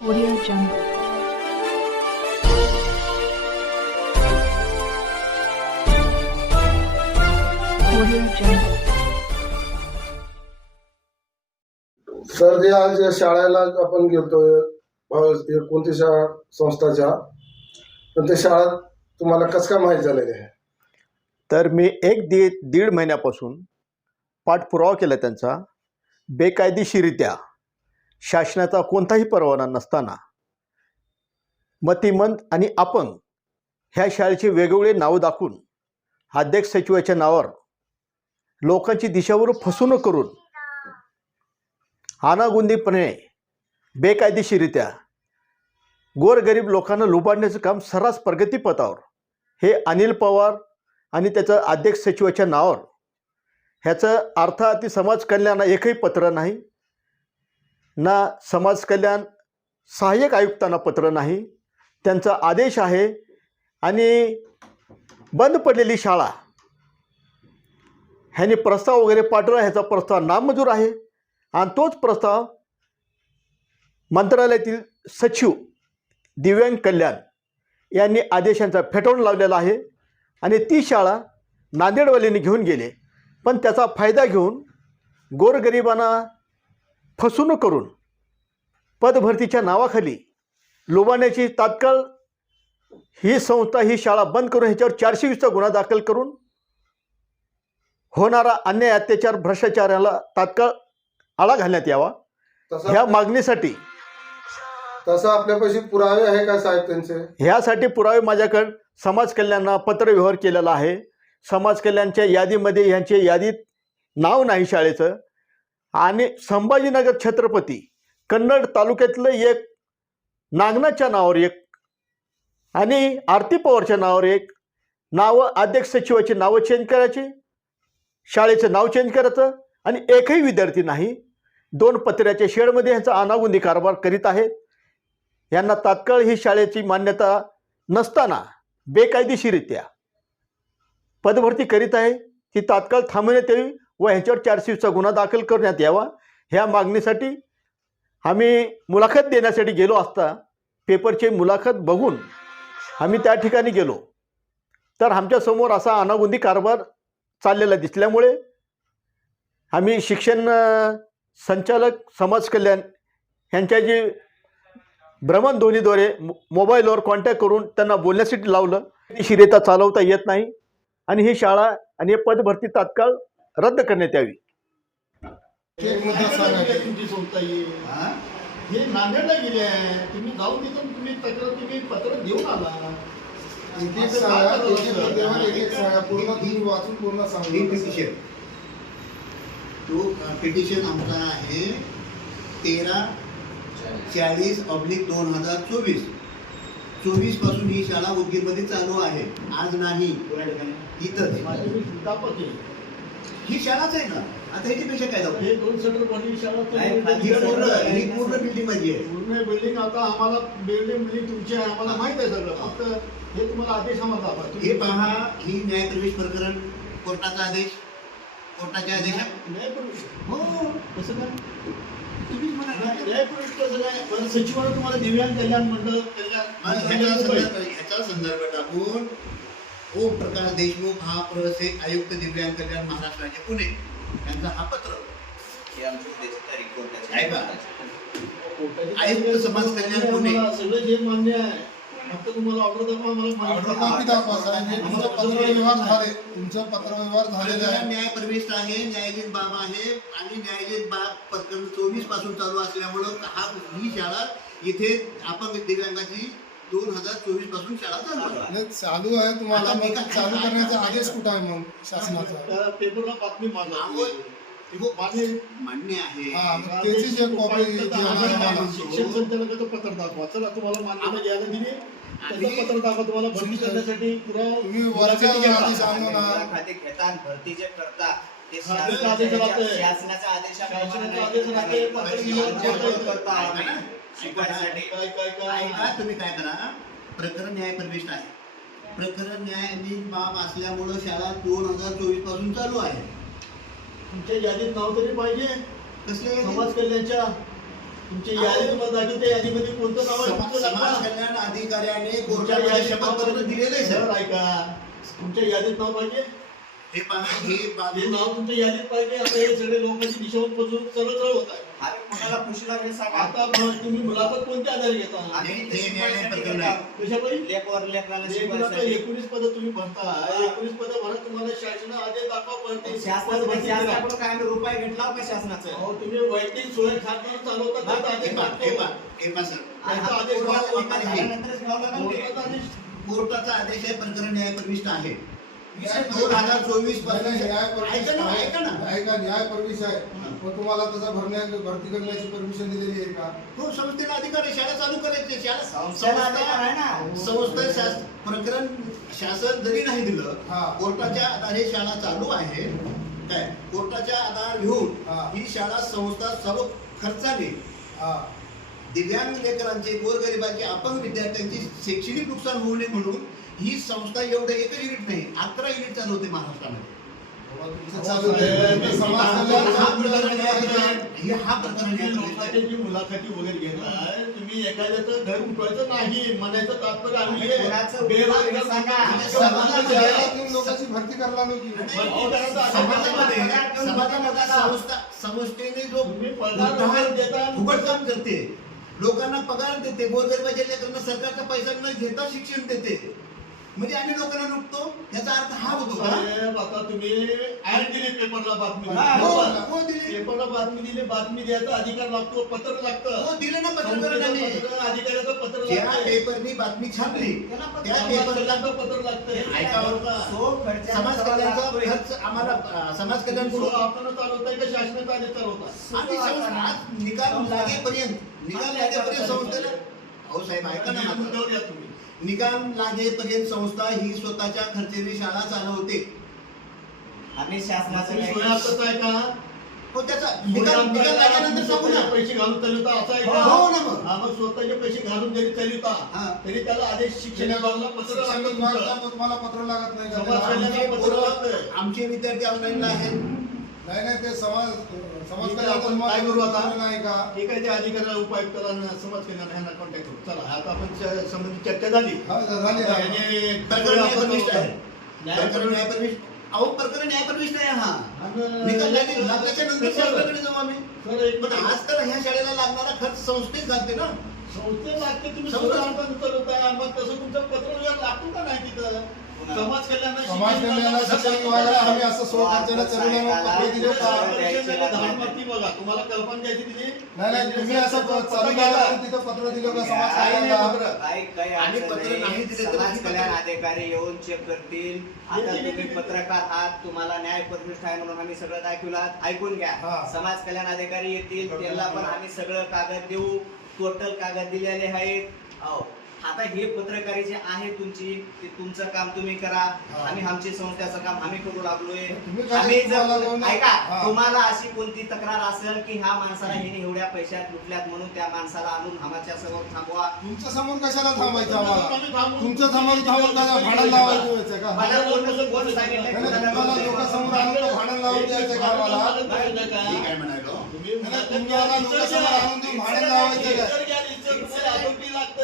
Sir जे आज शाळेला आपण गेलतोय कोणती शाळा संस्थाच्या? पण त्या शाळा तुम्हाला कसं काय माहीत झालेली आहे? तर मी एक दीड दीड महिन्यापासून पाठपुरावा केला त्यांचा. बेकायदेशीरित्या शासनाचा कोणताही परवाना नसताना मतिमंद आणि अपंग ह्या शाळेचे वेगवेगळे नाव दाखवून अध्यक्ष सचिवाच्या नावावर लोकांची दिशावर फसवणूक करून अनागुंदीपणे बेकायदेशीरित्या गोरगरीब लोकांना लुबाडण्याचं काम सर्रास प्रगतीपथावर हे अनिल पवार आणि त्याचं अध्यक्ष सचिवाच्या नावावर ह्याचं अर्थाती समाज कल्याण एकही पत्र नाही ना समाज कल्याण सहाय्यक आयुक्तांना पत्र नाही त्यांचा आदेश आहे आणि बंद पडलेली शाळा. ह्याने प्रस्ताव वगैरे पाठवला ह्याचा प्रस्ताव नामंजूर आहे आणि तोच प्रस्ताव मंत्रालयातील सचिव दिव्यांग कल्याण यांनी आदेशांचा फेटाळून लावलेला आहे आणि ती शाळा नांदेडवालीने घेऊन गेले. पण त्याचा फायदा घेऊन गोरगरिबांना फसवणूक करून पदभरतीच्या नावाखाली लुबाडण्याची तात्काळ ही संस्था ही शाळा बंद करून ह्याच्यावर चारशे वीसचा गुन्हा दाखल करून होणारा अन्याय अत्याचार भ्रष्टाचाराला तात्काळ आळा घालण्यात यावा. ह्या मागणीसाठी तसं आपल्यापाशी पुरावे आहे का साहेब त्यांचे? ह्यासाठी पुरावे माझ्याकडं समाज कल्याणला पत्रव्यवहार केलेला आहे. समाज कल्याणच्या यादीमध्ये ह्यांचे यादीत नाव नाही शाळेचं. आणि संभाजीनगर छत्रपती कन्नड तालुक्यातलं एक नागनाच्या नावावर एक आणि आरती पवारच्या नावावर एक नावं अध्यक्ष सचिवाची नावं चेंज करायची शाळेचं नाव चेंज करायचं आणि एकही विद्यार्थी नाही दोन पत्र्याच्या शेडमध्ये ह्यांचा अनागुंदी कारभार करीत आहेत. यांना तात्काळ ही शाळेची मान्यता नसताना बेकायदेशीरित्या पदभरती करीत आहे. ती तात्काळ थांबवण्यात यावी. व ह्याच्यावर चार्जशीटचा गुन्हा दाखल करण्यात यावा. ह्या मागणीसाठी आम्ही मुलाखत देण्यासाठी गेलो असता पेपरची मुलाखत बघून आम्ही त्या ठिकाणी गेलो. तर आमच्यासमोर असा अनागुंदी कारभार चाललेला दिसल्यामुळे आम्ही शिक्षण संचालक समाज कल्याण ह्यांच्या जे भ्रमणध्वनीद्वारे मो- मोबाईलवर कॉन्टॅक्ट करून त्यांना बोलण्यासाठी लावलं. शिरेता चालवता येत नाही. आणि ही शाळा आणि हे पदभरती तात्काळ रद्द करण्यात यावी. एक मुद्दा सांगा की- तुमची संस्था ही? हे नांदेडला गेले आहे. तुम्ही जाऊन तिथून तुम्ही तक्रार तुम्ही पत्र देऊन आला. एक एक सांगा एक एक मुद्द्यावर एक एक सांगा पूर्ण तुम्ही वाचून पूर्ण ही सांगा पिटिशन तो पिटिशन आमचा आहे तेरा चाळीस ऑब्लिक दोन हजार चोवीस. चोवीसपासून ही शाळा उदगीरमध्ये चालू आहे. आज नाही. इथंच. ही शाळाच आहे ना. आता ह्याच्यापेक्षा काय जाऊ? हे दोन शटर भरली शाळा ही पूर्ण ही पूर्ण बिल्डिंग माझी आहे. पूर्ण बिल्डिंग आता आम्हाला बिल्डिंग बिल्डिंग तुमची आहे आम्हाला माहीत आहे सगळं. फक्त हे तुम्हाला आदेश आम्हाला दाखवा. तुम्ही- हे पहा ही न्यायप्रवेश प्रकरण कोर्टाचा आदेश कोर्टाच्या आदेशा न्यायपुरुष. हो. कसं काय? तुम्हीच म्हणा. ना. न्यायपुरुष कसं काय? पण सचिवानं तुम्हाला दिव्यांग कल्याण मंडळ कल्याण मग ह्याचा संदर्भ ह्याचा संदर्भ टाकून ओम प्रकाश देशमुख हा प्रसे आयुक्त दिव्यांग कल्याण महाराष्ट्र राज्य पुणे. यांचा हा पत्र. आयुक्त समाज कल्याण पुणे. सगळं जे मान्य आहे फक्त तुम्हाला ऑर्डर दाखवा मला मान्य ऑर्डर करा. कॉपी दाखवा साहेब तुमचं पत्रव्यवहार झाले. तुमचं पत्रव्यवहार झालेलं प्रकरण आहे. न्याय प्रविष्ट आहे न्यायालयीन बाब आहे आणि न्यायालयीन बाब प्रकरण चोवीसपासून चालू असल्यामुळं हा ही शाळा इथे अपंग दिव्यांगाची दोन हजार चोवीसपासून शाळा चालू आहे. नाही, चालू आहे तुम्हाला मग काय- चालू करण्याचा आदेश कुठं आहे मग शासनाचा? पेपरला बातमी. आवड. हो, मान्य मान्य आहे. हा मग त्याची जी कॉपी जी आहे. मला शिक्षण संचालकाचं पत्र दाखवा. चला तुम्हाला मान्यता घ्यायला दिली. त्याचं आम्ही- पत्र दाखवा तुम्हाला. भरती करण्यासाठी पुरा तुम्ही वरच्या आदेश आणून खाते घेतात भरतीचे करता ते हा, आदेश शासनाच्या शासनाचा आदेश पत्र भरती करता. शिकवण्यासाठी. काय काय काय ऐका तुम्ही काय करा प्रकरण न्याय प्रविष्ट आहे. प्रकरण न्यायालयीन बाब असल्यामुळं शाळा दोन हजार चोवीसपासून चालू आहे. तुमच्या यादीत नाव तरी पाहिजे. कसले समाज कल्याणच्या. तुमच्या यादीत मला दाखल त्या यादीमध्ये कोणतं नाव आहे समाज तुमचं समाज दाखवा. कल्याण अधिकाऱ्याने तुमच्या कोर्टामध्ये यादीत नाव शपथपत्र पाहिजे. दिलेलं आहे सर. ऐका. तुमच्या यादीत नाव पाहिजे? हे पहा हे हे बाजू नाव तुमच्या यादीत पाहिजे. आता हे सगळे लोकांची पासून सरळ सरळ होत आहे. आम्ही कोणाला खुशी लागली सांगा. आता मग तुम्ही मुलाखत कोणत्या आधारे घेता? आम्ही इथे शिकवायसाठी न्याय प्रकरण घेतो. आहे. कशापायी लेकवर लेकराला एकूण आता शिकवायसाठी. एकोणीस पद तुम्ही भरता एकोणीस पद भरा तुम्हाला शासन आदेश दाखवा पडते शासनाचं म्हणजे शासनाकडून काय आम्ही रुपये घेतला हो का शासनाचं? अहो, तुम्ही वैयक्तिक सोय खात चालवता त्याचा आदेश आणि हा. आदेश कोर्टाचा आदेश आहे प्रकरण न्यायप्रविष्ट आहे. न्याय दोन हजार चोवीस ऐका न्याय आहे. पण तुम्हाला तसा भरण्या भरती करण्याची परमिशन दिलेली आहे का? हो संस्थेला अधिकार आहे शाळा चालू करायची शाळा. संस्था प्रकरण शासन जरी नाही दिलं हा. कोर्टाच्या आधारे शाळा चालू आहे. काय? कोर्टाच्या आधार घेऊन हा. शाळा संस्था सर्व खर्चाने हा. दिव्यांग लेकरांचे गोरगरिबांचे अपंग विद्यार्थ्यांची शैक्षणिक नुकसान होऊ नये म्हणून ही संस्था एवढं एकच युनिट नाही अकरा युनिट महाराष्ट्रामध्ये चालू आहे. ते समाज कल्याण हा चालू प्रकरण आहे. आहे. हे हा प्रकरण तुम्ही आहे. लोकांच्या जी मुलाखती वगैरे घेताय तुम्ही एखाद्याचं घर उठवायचं नाही म्हणायचं तात्पर्य आम्ही लोकांची भरती करायला. समाजामध्ये संस्था संस्थेने जो पगार देता. फुकट काम करते लोकांना पगार देते गोरगरिबाच्या लेकरांना सरकारचा पैसा न घेता शिक्षण देते म्हणजे आम्ही लोकांना लुटतो याचा अर्थ हा होतो का? साहेब, आता तुम्ही ऍड दिली पेपरला बातमी. हा, हो, दिली. हो दिली. पेपरला बातमी दिली बातमी द्यायचा अधिकार लागतो पत्र हो लागतं दिलं ना पत्रकारांनी पत्र- अधिकाऱ्याचं पत्र ज्या लागतं पेपरनी बातमी छापली त्याला पत्र- त्या समाज पेपरला पत्र लागतं. ऐका बरं. समाज कल्याणचा लागतोय. खर्च आम्हाला अं, समाज कल्याण करून आपण चालवताय का शासनाचा आदेश चालवता आम्ही संस्था आज निकाल लागेपर्यंत निकाल लागेपर्यंत संस्थेला अहो साहेब ऐका ना माझं. तुम्ही. निकाल लागेपर्यंत संस्था ही स्वतःच्या खर्चेने शाळा चालवते. आम्ही शासनाचं आहे का? हो त्याचा निकाल निकाल लागल्यानंतर सांगू ना. स्वतःचे पैसे घालून चालवता असं आहे हो का? ना मग. हा मग स्वतःचे पैसे घालून जरी चालवता हा. तरी त्याला आदेश शिक्षण पत्र लागतं. तुम्हाला पत्र लागत नाही. आमचे विद्यार्थी ऑनलाईन आहेत. नाही नाही ते समाज समाज इथे कल्याण आपण काय करू आता? नाही का? ठीक आहे ते अधिकाऱ्याला उपायुक्ताला आणि समाज कल्याण ह्यांना कॉन्टॅक्ट करू. चला आता आपण संबंधित चर्चा झाली. हा, आहे. न्यायप्रविष्ट अहो प्रकरण न्यायप्रविष्ट आहे हा. निकाल जाऊ आम्ही. पण आज तर ह्या शाळेला लागणारा खर्च संस्थेत लागते ना. संस्थे लागते तुम्ही स्वतः आपण चालवताय मग तसं तुमचं पत्र लागतो का नाही तिथं? समाज कल्याण कल्याण आम्ही असं स्वखर्चाने पत्र दिले का बघा. तुम्हाला कल्पना द्यायची दिली. नाही नाही तुम्ही असं चालू केलं तिथं पत्र दिलं का समाज काही नाही कल्याणला पत्र. काही काही आणि पत्र नाही. दिले तर समाज कल्याण. अधिकारी येऊन चेक करतील. आता येतील, तुम्ही. पत्रकार आहात तुम्हाला न्याय परमिष्ट आहे म्हणून आम्ही सगळं दाखवलात ऐकून घ्या. हा. समाज कल्याण अधिकारी येतील त्यांना पण आम्ही सगळं कागद देऊ. टोटल कागद दिलेले आहेत. अहो, आता हे पत्रकारिता आहे तुमची ते तुमचं काम तुम्ही करा. हा. आम्ही आमची संस्थेचं काम आम्ही करू लागलोय. आम्ही तुम्हाला जर ऐका हा. तुम्हाला अशी कोणती तक्रार असेल की ह्या माणसाला हिने एवढ्या पैशात लुटल्यात म्हणून त्या माणसाला आणून आमच्यासमोर थांबवा? तुमच्यासमोर कशाला थांबायचं आम्हाला? थांबू. तुमच्यासमोर थांबून का भांडण लावायचं का? कोण सांगितलं लोकांसमोर आणून का भांडण लावून द्यायचं का आम्हाला? मी काय तुम्हाला.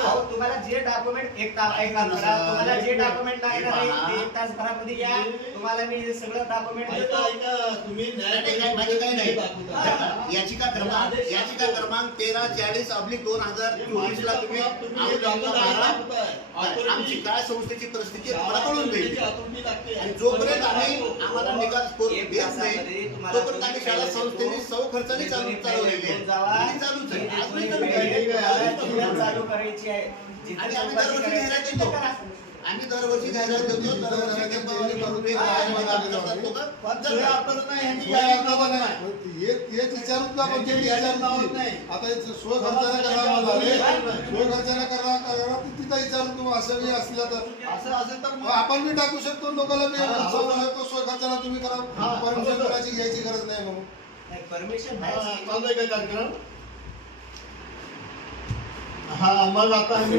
अहो, जे डॉक्युमेंट एक तास ऐका तुम्हाला जे डॉक्युमेंट लागणार आहे ते एक तास घरामध्ये या तुम्हाला मी हे सगळं डॉक्युमेंट देतो. याचिका क्रमांक याचिका क्रमांक तेरा चाळीस अब्लिक दोन हजार चोवीस ला तुम्ही. आमची काय संस्थेची परिस्थिती आहे मला कळून जाईल. आणि जोपर्यंत आम्ही आम्हाला निकाल तुम्हाला तोपर्यंत आम्ही शाळा संस्थेने सौ खर्चाने चालू चालवलेली आहे. आणि चालूच आहे. आज नाही चालू करायची आहे. आणि आम्ही दरवर्षी. आम्ही दरवर्षी जाहिरात देतो दरवर्षी ते पावणे करून एक जाहिरात करतात लोकं. पण सोय आपलं नाही, ह्यांची सोय काही आता नावं नाही. नावं नाही. झाले तिथं विचारून तुम्ही असं बी तर असं असेल तर आपण बी टाकू शकतो लोकांना बी हो. सांगू शकतो सोय खर्चाने तुम्ही करा परमिशन. करायची घ्यायची गरज नाही म्हणून परमिशन हा, चालतंय कार्यक्रम हा मग आता आम्ही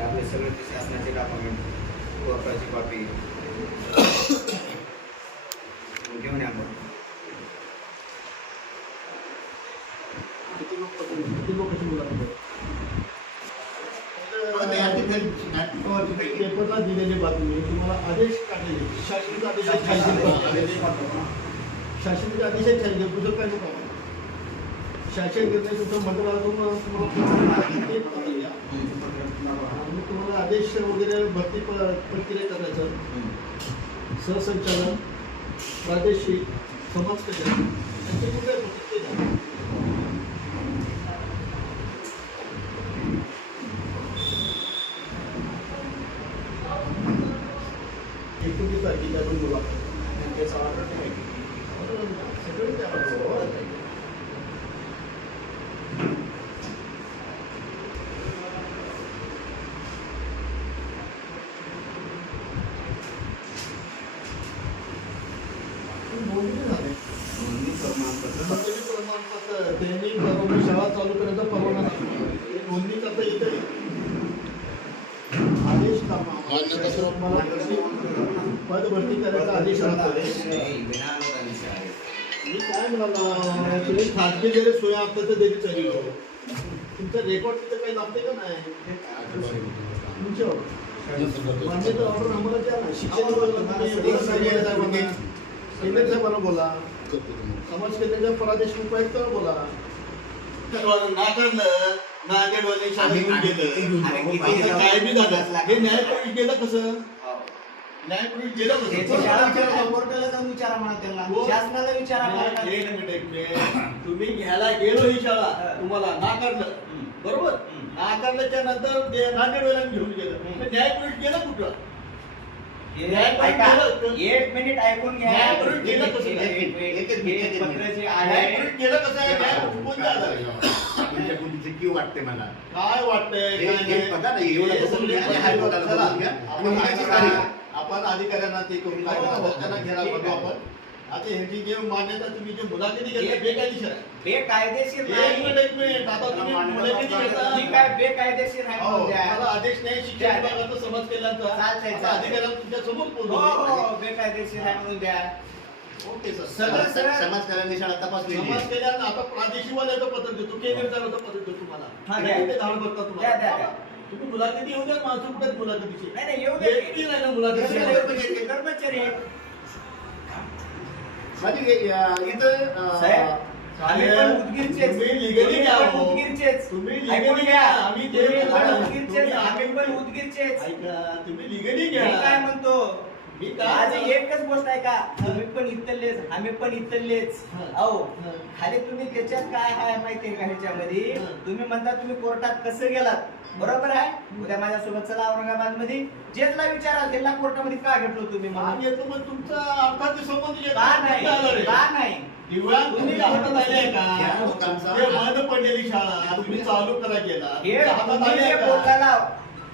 आपले सगळे ते शासनाचे डॉक्युमेंट कोर्टाची कॉपी घेऊन या आपण किती लोक किती लोकांची मुलाखत आहे? पण ते article- article पैकी पेपरला दिलेली बातमी तुम्हाला आदेश काढलेले शासनाचे आदेश आहेत, शासनाचे शासनाचे आदेश आहेत, शासनाचे दुसरं काय नको आम्हाला. शासन निर्णय सुद्धा मंडळातून तुम्हाला तुम्हाला आदेश वगैरे भरती प्रक्रिया करायचं सहसंचालन प्रादेशिक समाज कल्याण यांचे कुठे होते ते द्या. एकोणतीस तारखेला पण बोला त्याचा ऑर्डर नाही सगळं द्यावं. झाली. नोंदणी प्रमाणपत्र नोंदणी प्रमाणपत्र त्यांनी परवाना शाळा चालू करायचा परवाना दाखवला. हे नोंदणी करता येते आदेश कामा मला पद भरती करायचा आदेश. मी काय म्हणाला तुम्ही खाजगी जरी सोय असतं तर त्याची हो तुमचं रेकॉर्ड तिथं काही लागते का नाही तुमच्यावर मान्यता ऑर्डर आम्हाला द्या ना शिक्षण केंद्र साहेबांना बोला. समाज कल्याणच्या प्रादेशिक उपायुक्तांना बोला. नाकारलं नांदेडवाले शाळेत किती असं काय बी झालं हे न्यायप्रविष्ट गेलं कसं? हो. न्यायप्रविष्ट गेलं कसं? हो. शासनाला विचारा नाही, म्हणा. एक मिनिट एक मिनिट. तुम्ही घ्यायला गेलो ही शाळा. तुम्हाला नाकारलं. बरोबर. नाकारल्याच्या नंतर ते नांदेडवाल्याने घेऊन गेलं. न्यायप्रविष्ट गेलं कुठं हे न्यायप्रविष्ट ऐका, गेलं. एक मिनिट ऐकून घ्या. न्यायप्रविष्ट गेलं कसं? एक- काय? एक- एक- एक- एक- पत्र जे आहे. क्यू वाटते मला? काय वाटतंय? बघा ना, एवढं. आपण अधिकाऱ्यांना- तारीख. आपण अधिकाऱ्यांना ते करून काय हो, हो, त्यांना आहे. आपण. आता ह्यांची जे मान्यता तुम्ही जे मुलाखती घेतल्या बेकायदेशीर आहे. बेकायदेशीर एक नाही. मिनिट एक मिनिट. आता तुम्ही मुलाखती घेता. ठीक आहे बेकायदेशीर आहे हो. मला आदेश नाही शिक्षण द्या. विभागाचा समाज कल्याणचा चालतंय, आता चालतंय. अधिकाऱ्यांना तुमच्यासमोर हो हो बेकायदेशीर आहे म्हणून द्या. Okay sir. सगळं सरळ समाज कल्याण शाळा तपासलेली समाज आहे. कल्याण आता प्रादेशिक वाल्याचं पत्र देतो पत्र देतो हा, तुम्हाला द्या. कुठे धाड भरता द्या, द्या, द्या. तुम्हाला तुम्ही मुलाखती येऊ द्या माणसं कुठे आहेत मुलाखतीची? नाही नाही येऊ दे एकटी नाही ना मुलाखती कर्मचारी कर्मचारी आहेत. अं, इथं आम्ही पण उदगीरचेच. तुम्ही legally तुम्ही घ्या पण हो. उदगीरचेच. तुम्ही ऐकून legally घ्या. घ्या. आम्ही ते तुम्ही पण तुम्ही- उदगीरचेच. आम्ही पण उदगीरचेच. ऐका तुम्ही लिगली मी घ्या काय म्हणतो मी माझी? एकच गोष्ट आहे का तुम्ही पण इथलेच आम्ही पण हा. अहो. खाली तुम्ही त्याच्यात काय आहे माहितीये का ह्याच्यामध्ये. तुम्ही म्हणता तुम्ही कोर्टात कसं गेलात बरोबर आहे उद्या माझ्यासोबत चला औरंगाबादमध्ये जेथला विचारा त्यांना कोर्टामध्ये का घेतलो तुम्ही म्हणून येतो मग तुमचा अर्थात संबंध. का नाही? का नाही तुम्ही चालू करा गेला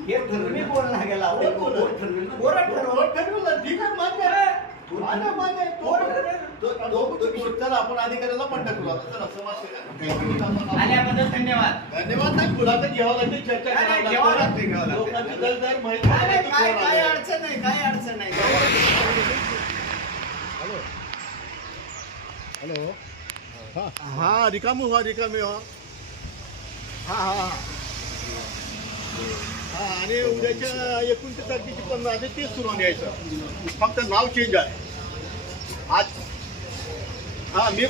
हे तुम्ही? बोलला तुम्ही बोलला गेला कोण बोललं? कोर्ट ठरवेल ना. कोर्ट ठरवेल. कोर्ट ठरवलं. ठीक आहे मान्य आहे. मान्य मान्य आहे. तो- कोर्ट ठरवेल. तो- तो- तो- तो- चला आपण अधिकाऱ्याला पण टाकू. चला समाज. आल्याबद्दल धन्यवाद धन्यवाद नाही मुलाखत घ्यावं लागते चर्चा नाही, नाही, करावी घ्यावं लागते. लागते, घ्यावं लागते. लोकांची दरदर माहिती काय नाही. अडचण नाही काय अडचण नाही हा रिकामी व्हा रिकामी व्हा हा हा आणि उद्याच्या एकोणतीस तारखेची पण आहे तेच सुरू यायचं. फक्त नाव चेंज आहे. आज हा मी